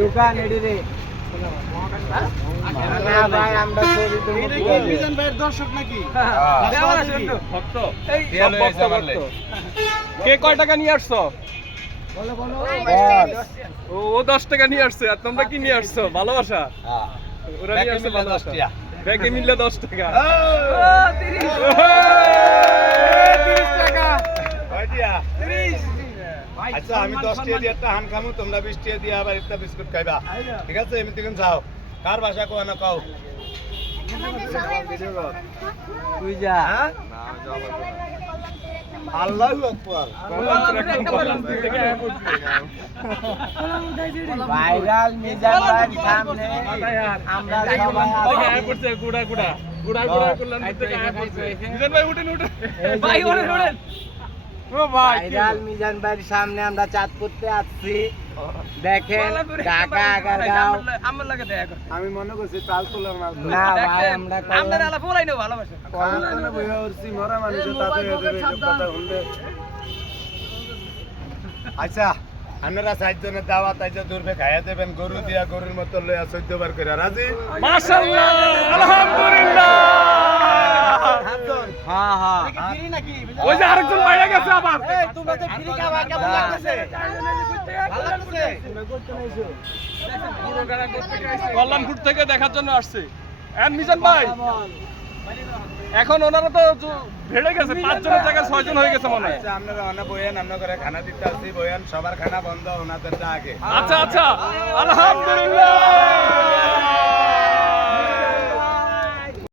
দোকান এডি রে না ভাই আমরা ছবি তো মিজান ভাইয়ের দর্শক নাকি ভক্ত এই ভক্ত কে কয় টাকা নিয়ে আসছো বলো বলো ও 10 টাকা নিয়ে আসছে আর তোমরা কি নিয়ে আসছো ভালোবাসা হ্যাঁ ওরা নিয়ে আসছে ভালোবাসা ব্যাগে মিললে 10 টাকা 30 টাকা ভাইয়া 30 আচ্ছা আমি 10 টাকা দিয়ে একটা হান খামু তোমরা 20 টাকা দিয়ে আবার একটা বিস্কুট খাইবা ঠিক আছে এমনি কোন যাও কার ভাষা কও না কও তুই যা হ্যাঁ আল্লাহু আকবার ভাইরাল মিজান ভাই সামনে আমরা সবাই আগে করছে গুড়া গুড়া গুড়া গুড়া করলেন মিজান ভাই উঠেন উঠেন ভাই ওঠেন ওঠেন ভাইরাল মিজান ভাইয়ের সামনে আমরা চাঁদ করতে আসছি দেখেন ঢাকা আগারগাঁও আমার লাগে দেখা আমি মনে করছি তাল তোলার মাল না ভাই আমরা আমরা আলা ফলাই না ভালোবাসা কোন বইয়া উরছি মরা মানুষ তাতে কথা শুনলে আচ্ছা আপনারা 4 জনের দাওয়াত আইজা দূরবে খাইয়া দেবেন গরু দিয়া গরুর মতো লইয়া 14 বার করে রাজি মাশাআল্লাহ আলহামদুলিল্লাহ হ্যাঁ হ্যাঁ ফ্রি নাকি ওই যে আরেকজন বাইরে গেছে আবার এই তোমরা যে ফ্রি খাওয়া কেমন লাগতেছে ভালো লাগতেছে করতে নাইছো কল্যাণপুর থেকে দেখার জন্য আসছে এন্ড মিজান ভাই এখন ওনারা তো ভেড়ে গেছে 5 জনের জায়গায় 6 জন হয়ে গেছে মনে হয়। আচ্ছা আপনারা অনা বয়ান আমরা করে খানা দিতে আসি বয়ান সবার খানা বন্ধ ওনাদের আগে। আচ্ছা আচ্ছা আলহামদুলিল্লাহ